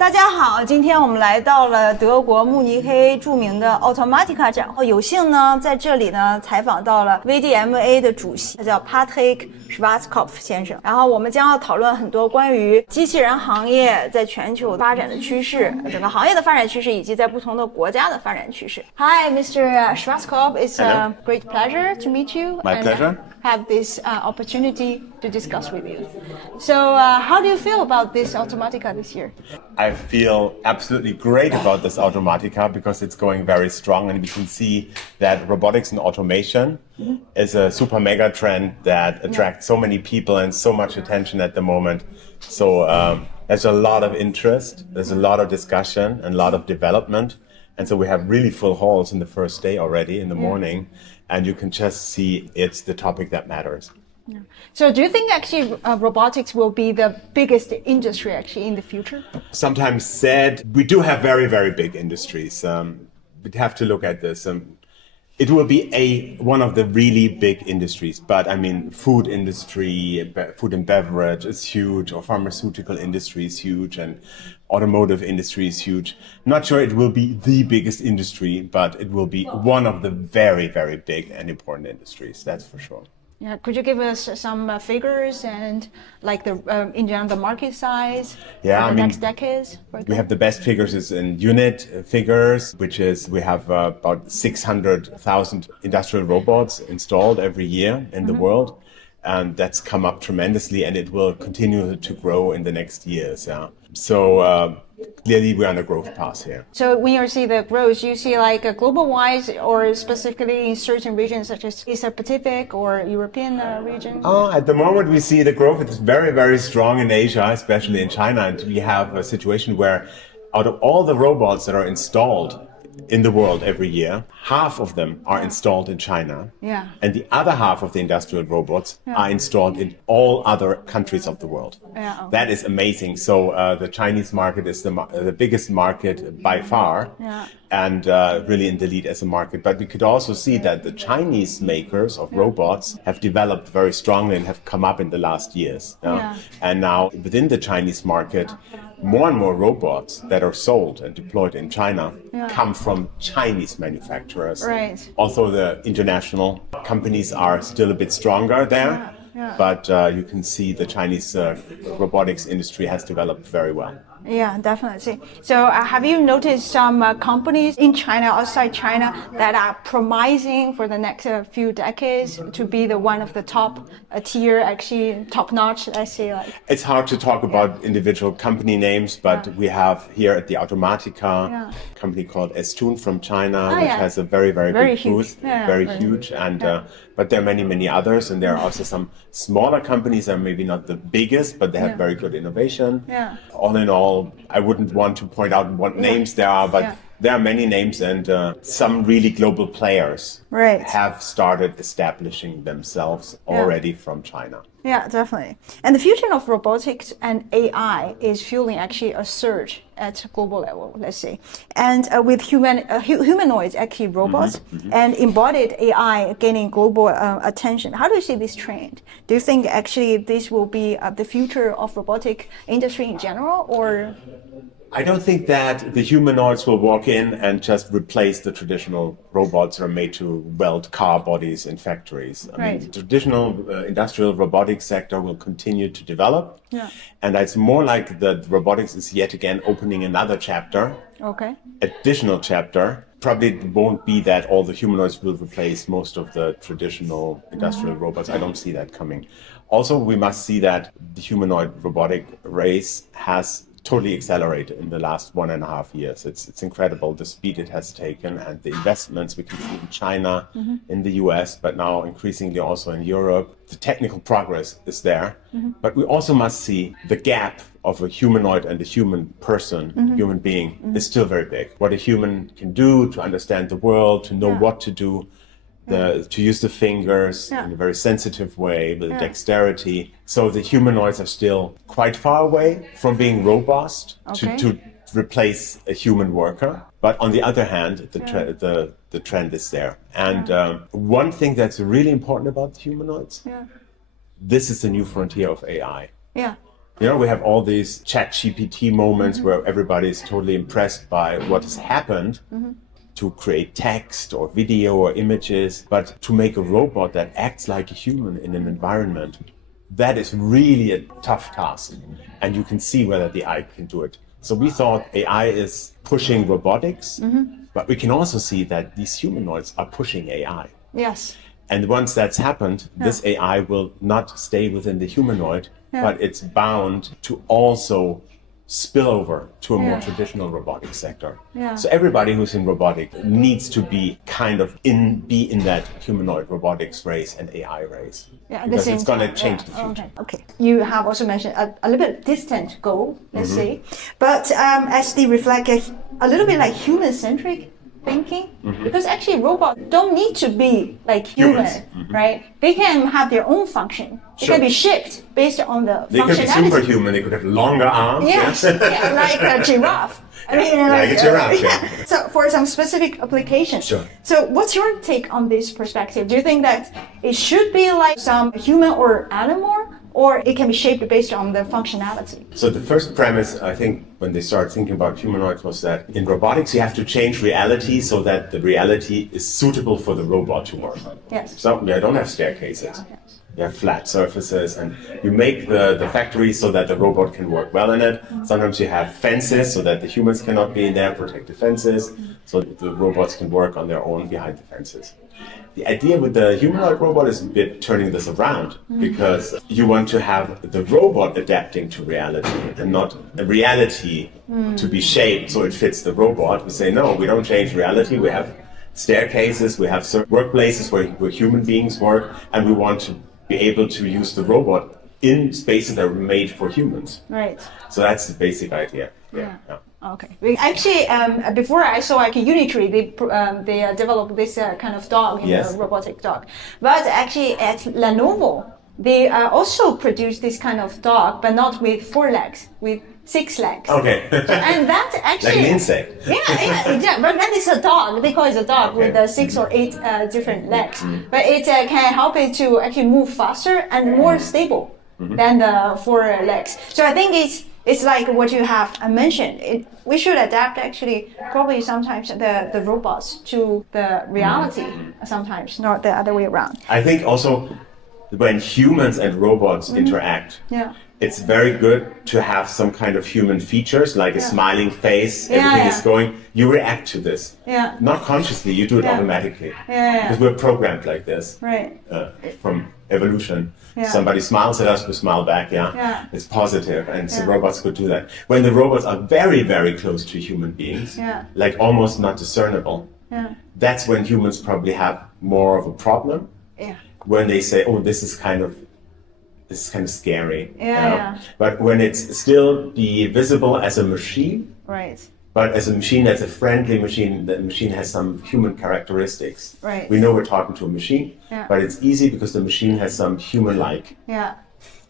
大家好，今天我们来到了德国慕尼黑著名的 Automatica 展会，有幸呢在这里呢采访到了 VDMA 的主席，他叫 Patrick Schwarzkopf 先生。然后我们将要讨论很多关于机器人行业在全球发展的趋势，整个行业的发展趋势，以及在不同的国家的发展趋势。Hi, Mr. Schwarzkopf. It's a great pleasure to meet you. My pleasure. Have this opportunity to discuss with you. So, how do you feel about this Automatica this year? I feel absolutely great about this Automatica because it's going very strong, and we can see that robotics and automation is a super mega trend that attracts so many people and so much attention at the moment. So there's a lot of interest, there's a lot of discussion and a lot of development. And so we have really full halls in the first day already in the morning, and you can just see it's the topic that matters. Yeah. So do you think actually robotics will be the biggest industry actually in the future? Sometimes said, we do have very, very big industries. We'd have to look at this. It will be one of the really big industries, but I mean, food industry, food and beverage is huge, or pharmaceutical industry is huge, and automotive industry is huge. I'm not sure it will be the biggest industry, but it will be one of the very, very big and important industries, that's for sure. Yeah, could you give us some figures and like in general the market size for the next decades? We have the best figures is in unit figures, which is we have about 600,000 industrial robots installed every year in the world. And that's come up tremendously, and it will continue to grow in the next years. Yeah. So clearly we're on a growth path here. So when you see the growth, you see like global-wise or specifically in certain regions such as Asia Pacific or European region? At the moment we see the growth is very, very strong in Asia, especially in China. And we have a situation where out of all the robots that are installed in the world every year, half of them are installed in China. Yeah. And the other half of the industrial robots are installed in all other countries of the world. Yeah, okay. That is amazing. So the Chinese market is the biggest market by far, and really in the lead as a market. But we could also see that the Chinese makers of robots have developed very strongly and have come up in the last years. And now within the Chinese market, more and more robots that are sold and deployed in China come from Chinese manufacturers. Right. Also, the international companies are still a bit stronger there, but you can see the Chinese robotics industry has developed very well. Yeah, definitely. So have you noticed some companies in China, outside China, that are promising for the next few decades to be one of the top tier, actually top notch, let's say? It's hard to talk about individual company names, but we have here at the Automatica a company called Estun from China, which has a very, very big booth, very huge. And but there are many, many others, and there are also some smaller companies that are maybe not the biggest, but they have very good innovation. All in all, I wouldn't want to point out what names there are, but there are many names, and some really global players have started establishing themselves already from China. Yeah, definitely. And the future of robotics and AI is fueling actually a surge at global level, let's say. And with humanoids, actually robots, and embodied AI gaining global attention. How do you see this trend? Do you think actually this will be the future of robotic industry in general, or? I don't think that the humanoids will walk in and just replace the traditional robots that are made to weld car bodies in factories. I mean, the traditional industrial robotics sector will continue to develop. And it's more like the robotics is yet again opening another chapter, additional chapter. Probably it won't be that all the humanoids will replace most of the traditional industrial robots. I don't see that coming. Also, we must see that the humanoid robotic race has totally accelerated in the last 1.5 years. It's incredible the speed it has taken, and the investments we can see in China, in the US, but now increasingly also in Europe. The technical progress is there, but we also must see the gap of a humanoid and a human person, human being, is still very big. What a human can do to understand the world, to know what to do, to use the fingers in a very sensitive way with dexterity. So the humanoids are still quite far away from being robust to replace a human worker. But on the other hand, the trend is there. And one thing that's really important about the humanoids, this is the new frontier of AI. You know, we have all these ChatGPT moments where everybody is totally impressed by what has happened to create text or video or images, but to make a robot that acts like a human in an environment, that is really a tough task. And you can see whether the AI can do it. So we thought AI is pushing robotics, but we can also see that these humanoids are pushing AI. Yes. And once that's happened, this AI will not stay within the humanoid, but it's bound to also spill over to a more traditional robotic sector. So everybody who's in robotics needs to be kind of be in that humanoid robotics race and AI race. Because it's going to change the future. Okay. You have also mentioned a little bit distant goal, let's say, but as they reflect a little bit like human-centric thinking, because actually robots don't need to be like human, right? They can have their own function. They can be shaped based on the functionality. They could be superhuman. They could have longer arms. Yes, like a giraffe. I mean, like a giraffe. So for some specific applications. Sure. So what's your take on this perspective? Do you think that it should be like some human or animal, or it can be shaped based on the functionality? So the first premise, I think, when they started thinking about humanoids was that in robotics you have to change reality so that the reality is suitable for the robot to work. Yes. So I don't have staircases. You have flat surfaces, and you make the factory so that the robot can work well in it. Sometimes you have fences so that the humans cannot be in there, protect the fences, so that the robots can work on their own behind the fences. The idea with the humanoid robot is a bit turning this around, because you want to have the robot adapting to reality and not a reality to be shaped so it fits the robot. We say, no, we don't change reality. We have staircases, we have workplaces where human beings work, and we want to be able to use the robot in spaces that are made for humans. Right. So that's the basic idea. Yeah. Okay. Actually, before I saw like Unitree, they developed this kind of dog, a robotic dog. But actually, at Lenovo, they also produced this kind of dog, but not with 4 legs, with 6 legs. Okay. And that actually like an insect. Yeah. But that is a dog. They call it a dog with 6 or 8 different legs. But it can help it to actually move faster and more stable than the 4 legs. So I think it's like what you have mentioned. We should adapt actually probably sometimes the robots to the reality, sometimes not the other way around. I think also when humans and robots interact, it's very good to have some kind of human features, like a smiling face, everything is going, you react to this. Not consciously, you do it automatically. Because we're programmed like this from evolution. Somebody smiles at us, we smile back, it's positive, and so robots could do that. When the robots are very, very close to human beings, like almost not discernible, that's when humans probably have more of a problem. When they say, oh, this is kind of scary. But when it's still be visible as a machine, but as a machine that's a friendly machine, the machine has some human characteristics. We know we're talking to a machine, but it's easy because the machine has some human-like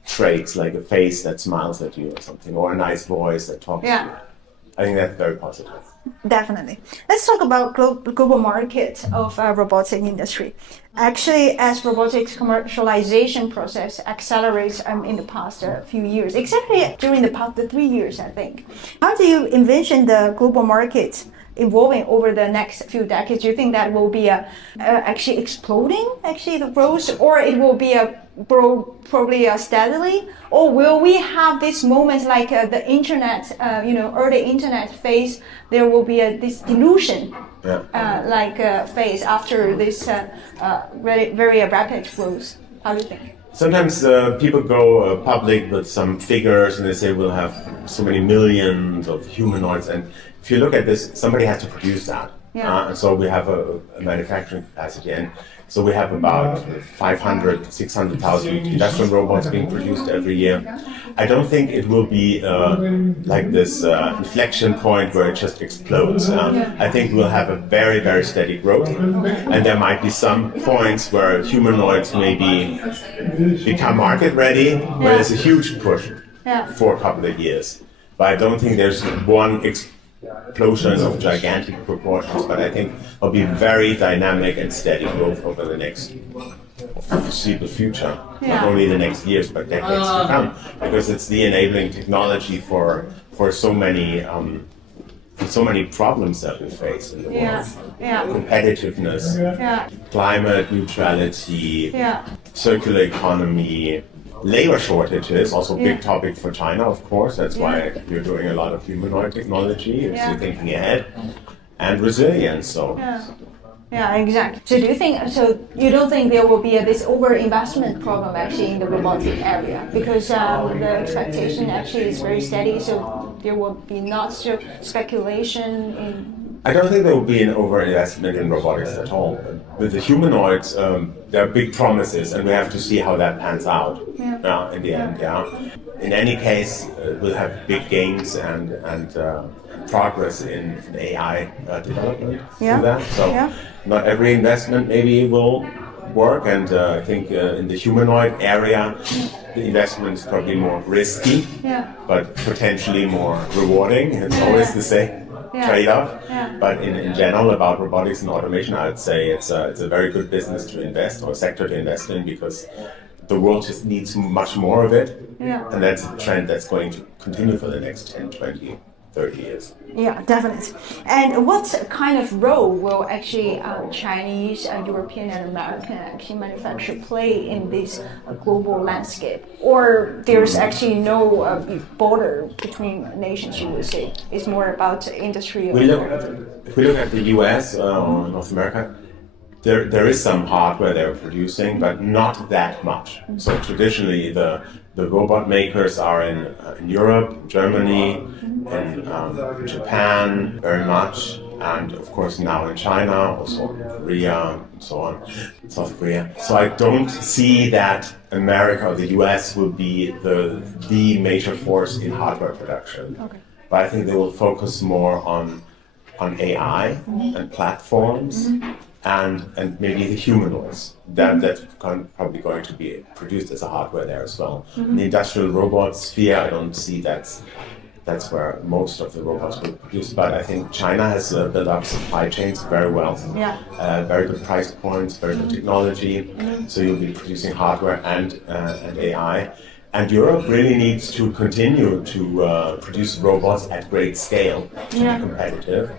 traits, like a face that smiles at you or something, or a nice voice that talks to you. I think that's very positive. Definitely. Let's talk about global market of robotics industry. Actually, as robotics commercialization process accelerates in the past few years, exactly during the past 3 years, I think. How do you envision the global market evolving over the next few decades? Do you think that will be actually exploding, the growth, or it will be probably steadily, or will we have this moment like the internet, early internet phase? There will be this dilution, phase after this very, very rapid growth. How do you think? Sometimes people go public with some figures and they say we'll have so many millions of humanoids, and if you look at this, somebody has to produce that. So we have a manufacturing capacity, and so we have about 500, 600,000 industrial robots being produced every year. I don't think it will be like this inflection point where it just explodes. I think we'll have a very, very steady growth, and there might be some points where humanoids maybe become market ready, where there's a huge push for a couple of years. But I don't think there's one explosion of gigantic proportions, but I think it'll be very dynamic and steady growth over the next foreseeable future, not only the next years but decades to come, because it's the enabling technology for so many problems that we face in the world. Competitiveness, climate neutrality, circular economy, labor shortages, also a big topic for China, of course. That's why you're doing a lot of humanoid technology, if you're thinking ahead, and resilience. Yeah, exactly. So you don't think there will be this over-investment problem actually in the robotic area? Because the expectation actually is very steady, so there will be not speculation in... I don't think there will be an over-investment in robotics at all. With the humanoids, there are big promises, and we have to see how that pans out in the end. In any case, we'll have big gains and progress in AI development through that. So not every investment maybe will work, and I think in the humanoid area, the investment is probably more risky, but potentially more rewarding. It's always the same trade-off. But in general, about robotics and automation, I'd say it's a very good business to invest, or sector to invest in, because the world just needs much more of it. And that's a trend that's going to continue for the next 10, 20, 30 years. Yeah, definitely. And what kind of role will actually Chinese, European, and American actually manufacturers play in this global landscape? Or there's actually no border between nations, you would say? It's more about industry. If we look at the US or North America, there is some hardware they're producing, but not that much. So traditionally, the robot makers are in Europe, Germany, and Japan very much, and of course now in China, also Korea, and so on, South Korea. So I don't see that America or the US will be the major force in hardware production. But I think they will focus more on AI and platforms. And maybe the humanoids that's probably going to be produced as a hardware there as well. In the industrial robot sphere, I don't see that's where most of the robots will be produced. But I think China has built up supply chains very well. Very good price points, very good technology. So you'll be producing hardware and AI. And Europe really needs to continue to produce robots at great scale to be competitive,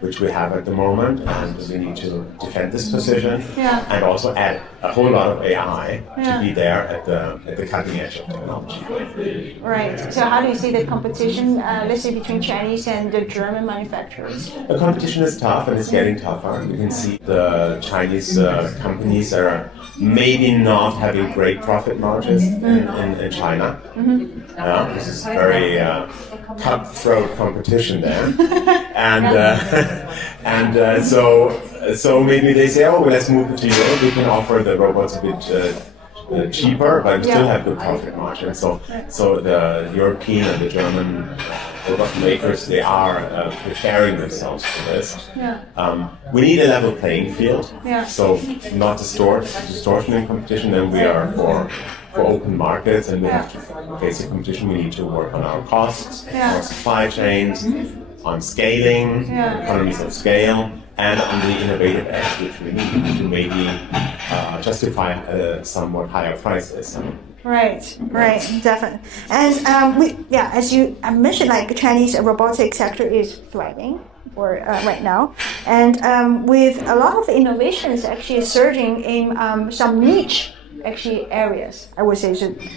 which we have at the moment, and we need to defend this position and also add a whole lot of AI to be there at the cutting edge of technology. Right. So how do you see the competition, let's say, between Chinese and the German manufacturers? The competition is tough, and it's getting tougher. You can see the Chinese companies that are maybe not having great profit margins in China. This is very cutthroat competition there, and so maybe they say, oh, well, let's move to Europe. We can offer the robots a bit cheaper, but still have good profit margins. So the European and the German robot makers, they are preparing themselves for this. We need a level playing field, so not distortion in competition, and we are for open markets, and we have to face the competition. We need to work on our costs, our supply chains, on scaling, economies of scale, and on the innovative edge, which we need to maybe justify somewhat higher prices. Right, definitely. And as you mentioned, like the Chinese robotics sector is thriving right now, and with a lot of innovations actually surging in some niche areas, I would say,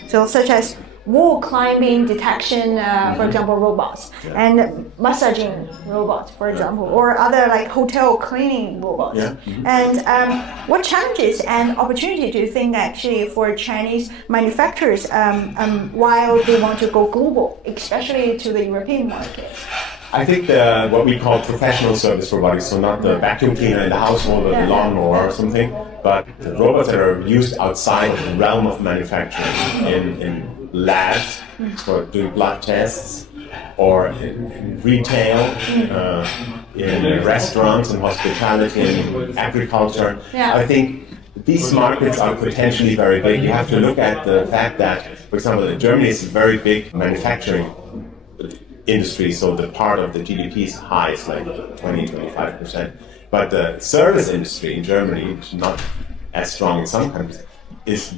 so such as wall climbing detection, for example, robots, and massaging robots, for example, or other like hotel cleaning robots. And what challenges and opportunity do you think actually for Chinese manufacturers while they want to go global, especially to the European market? I think what we call professional service robotics, so not the vacuum cleaner in the household or the lawnmower or something, but the robots that are used outside the realm of manufacturing in labs for doing blood tests, or in retail, in restaurants and hospitality and agriculture. I think these markets are potentially very big. You have to look at the fact that, for example, Germany is a very big manufacturing industry, so the part of the GDP is high, it's like 20-25%. But the service industry in Germany is not as strong in some countries. is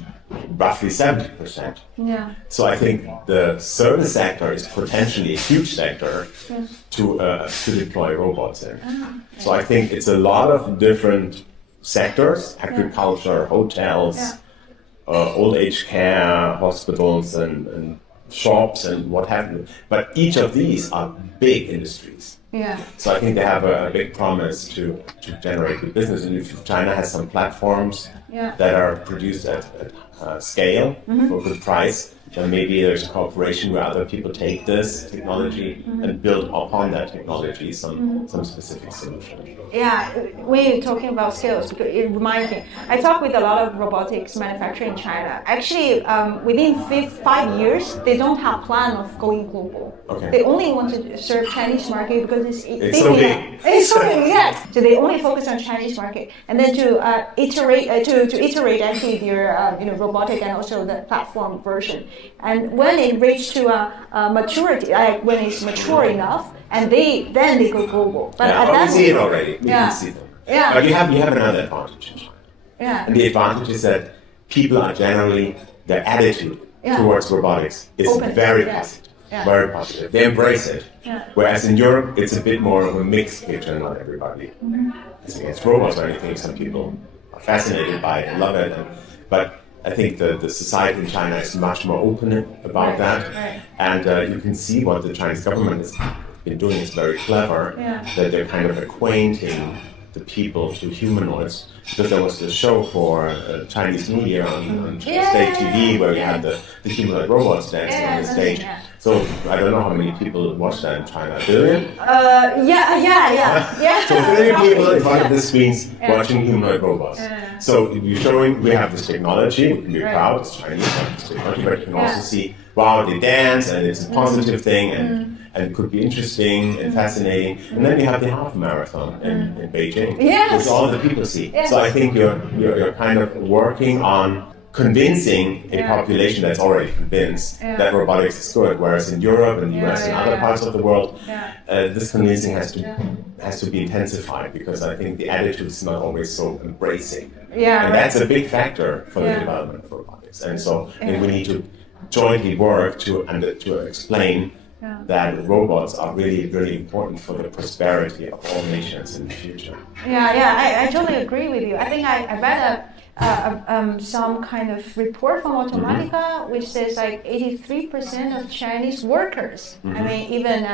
roughly 70%. Yeah. So I think the service sector is potentially a huge sector to deploy robots in. So I think it's a lot of different sectors: agriculture, hotels, old age care, hospitals, and shops, and what have you. But each of these are big industries. Yeah. So I think they have a big promise to generate good business. And if China has some platforms that are produced at scale for a good price, then maybe there's a cooperation where other people take this technology and build upon that technology some specific solution. Yeah, when you're talking about skills, because it reminds me, I talk with a lot of robotics manufacturing in China. Actually, within 5 years, they don't have plan of going global. Okay. They only want to serve Chinese market because It's so big. It's so big, yes. So they only focus on Chinese market, and then to iterate actually their robotic and also the platform version. And when it reaches to maturity, like when it's mature enough, and then they go global. But at We that see it already. We can see them. Yeah. But you have another advantage in China. Yeah. And the advantage is that people are generally, their attitude towards robotics is Open. very Yeah. positive. Yeah. Very positive. They embrace it. Yeah. Whereas in Europe, it's a bit more of a mixed picture. Not everybody is against robots or anything. Some people are fascinated by it and love it. But I think the society in China is much more open about that. Right. And you can see what the Chinese government has been doing is very clever, that they're kind of acquainting the people to humanoids. Because there was a show for Chinese New Year on state TV where we had the humanoid robots dancing on the stage. Yeah. So I don't know how many people watched that in China. A billion? Yeah. So a billion people in front of the screens watching humanoid robots. So you're showing we have this technology, we can be proud, it's Chinese, we have this technology, but you can also see, wow, they dance and it's a positive thing and it could be interesting and fascinating. And then you have the half marathon in Beijing, which all the people see. So I think you're kind of working on convincing a population that's already convinced that robotics is good, whereas in Europe and the US and other parts of the world, this convincing has to be intensified because I think the attitude is not always so embracing. And that's a big factor for the development of robotics. And so we need to jointly work to explain that robots are really, really important for the prosperity of all nations in the future. I totally agree with you. I think I read some kind of report from Automatica which says like 83% of Chinese workers, I mean, even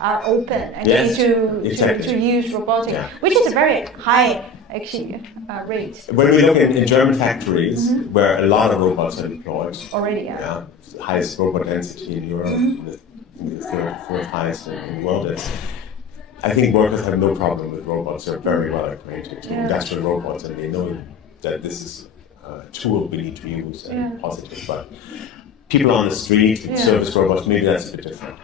are open and to use robotics, which is a very high actually rate. When we look in German factories where a lot of robots are deployed, already, highest robot density in Europe, the fourth highest in the world is. I think workers have no problem with robots. They're very well acquainted with industrial robots, and they know that this is a tool we need to use and positive. But people on the street, service robots, maybe that's a bit different.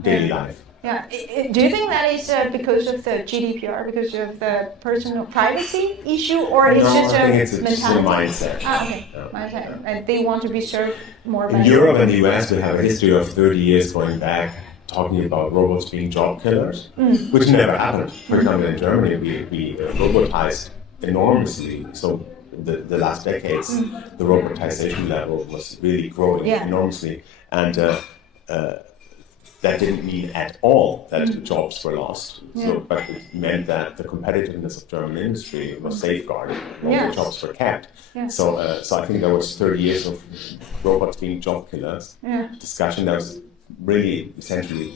Daily life. Do you think that is because of the GDPR, because of the personal privacy issue, or it's just I think a it's mentality? a mindset. Mindset. And they want to be served more by In Europe and the US, we have a history of 30 years going back talking about robots being job killers, which never happened. For example, in Germany, we robotized enormously. So the last decades, the robotization level was really growing enormously. And that didn't mean at all that jobs were lost. But it meant that the competitiveness of German industry was safeguarded. All the jobs were kept. So I think there was 30 years of robots being job killers. Discussion that was really essentially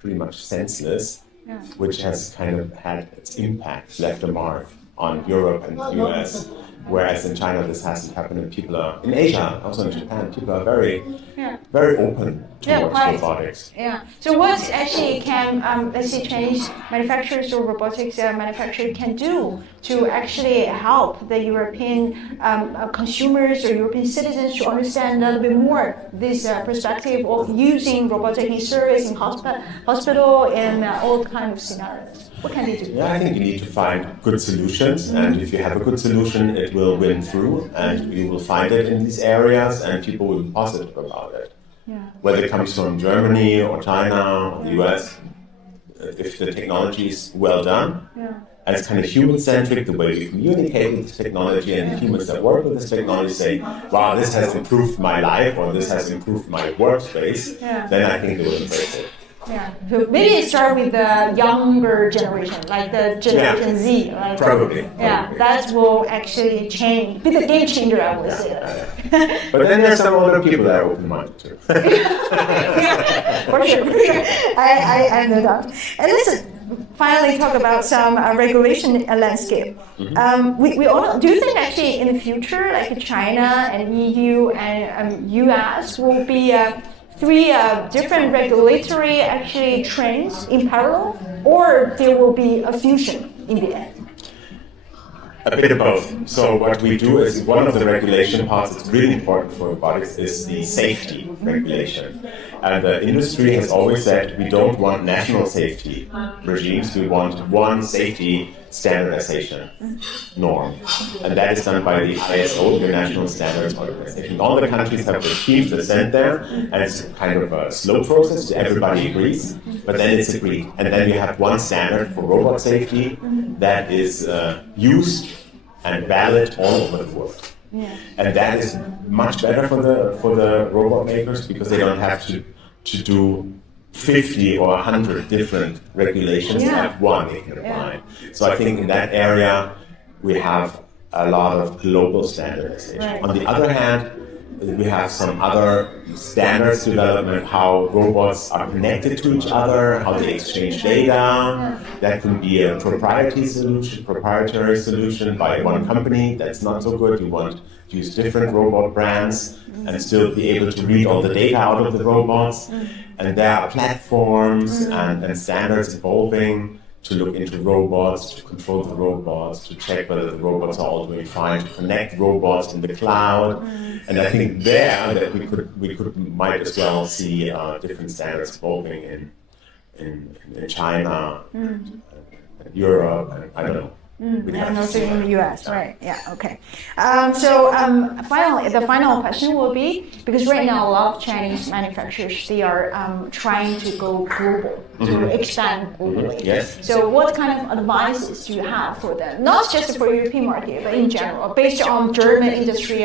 pretty much senseless, which has kind of had its impact, left a mark on Europe and the US. Whereas in China, this hasn't happened, and people are, in Asia, also in Japan, people are very, very open towards robotics. So what actually can, let's say, Chinese manufacturers or robotics manufacturers can do to actually help the European consumers or European citizens to understand a little bit more this perspective of using robotic in service in hospital and all kind of scenarios? What can they do? I think you need to find good solutions, and if you have a good solution, it will win through, and you will find it in these areas, and people will be positive about it. Whether it comes from Germany or China or the US, if the technology is well done, And it's kind of human-centric, the way we communicate with this technology, and the humans that work with this technology say, wow, this has improved my life, or this has improved my workspace, then I think they will embrace it. Yeah, so maybe start with the younger generation, like the Generation Z. Like, Probably. Yeah, that will actually change, be the game changer, I would say. But then there's some older people that are open-minded too. For sure. I know that. And let's finally talk about some regulation landscape. We all, do you think actually in the future, like China and EU and US will be three different regulatory actually trends in parallel, or there will be a fusion in the end? A bit of both. So what we do is, one of the regulation parts that's really important for robotics is the safety regulation. And the industry has always said we don't want national safety regimes, we want one safety standardization norm. And that is done by the ISO, the National Standards Organization. All the countries have their teams that send there, and it's kind of a slow process, everybody agrees, but then it's agreed. And then you have one standard for robot safety that is used and valid all over the world. Yeah. And that is much better for the robot makers, because they don't have to do 50 or 100 different regulations to have one they can apply. So I think in that area we have a lot of global standardization. Right. On the other hand, we have some other standards development, how robots are connected to each other, how they exchange data. That could be a proprietary solution by one company. That's not so good. You want to use different robot brands and still be able to read all the data out of the robots. And there are platforms and standards evolving to look into robots, to control the robots, to check whether the robots are all doing fine, to connect robots in the cloud. And I think there that we might as well see different standards evolving in China, and Europe, and I don't know. And also in the US, right? Yeah, okay. Finally, the final question will be, because right now a lot of Chinese manufacturers, they are trying to go global, to expand globally. Yes. So what kind of advices do you have for them? Not just for European market, but in general, based on German industry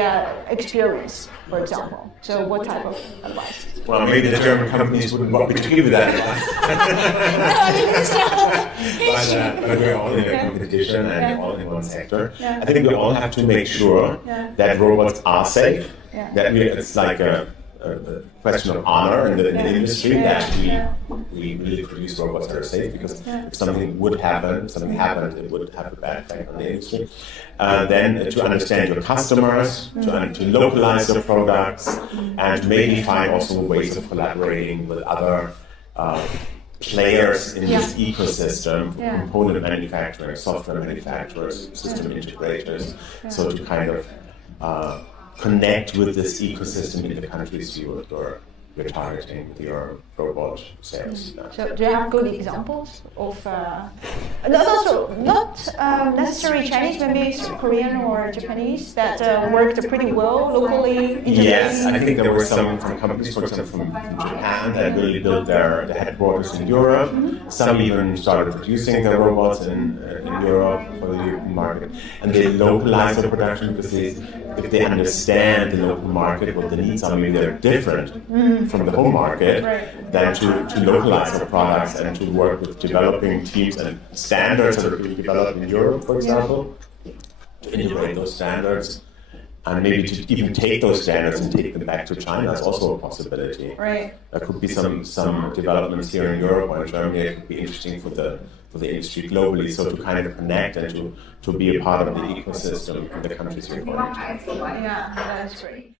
experience, for example. So what type of advice? Well, maybe the German companies wouldn't want me to give you that advice. But we're all in a competition and all in one sector. I think we all have to make sure that robots are safe. That it's like a question of honor in the industry, that we really produce robots that are safe, because if something happened, it would have a bad effect on the industry. Then to understand your customers, to localize your products, and maybe find also ways of collaborating with other players in this ecosystem, component manufacturers, software manufacturers, system integrators, so to kind of connect with this ecosystem in the countries you're targeting with your robot sales. So do you have good examples of, not necessarily Chinese, maybe Korean or Japanese, that worked pretty well locally? Yes, I think there were some companies, for example, from Japan, that really built their headquarters in Europe. Some even started producing their robots in Europe for the European market. And they localized their production, because if they understand the local market, what the needs are, maybe they're different from the home market, than to localize the products and to work with developing teams and standards that are being developed in Europe, for example, to integrate those standards, and maybe to even take those standards and take them back to China is also a possibility. Right. There could be some developments here in Europe or in Germany that could be interesting for the industry globally, so to kind of connect and to be a part of the ecosystem in the countries you're going to. Yeah, that's great.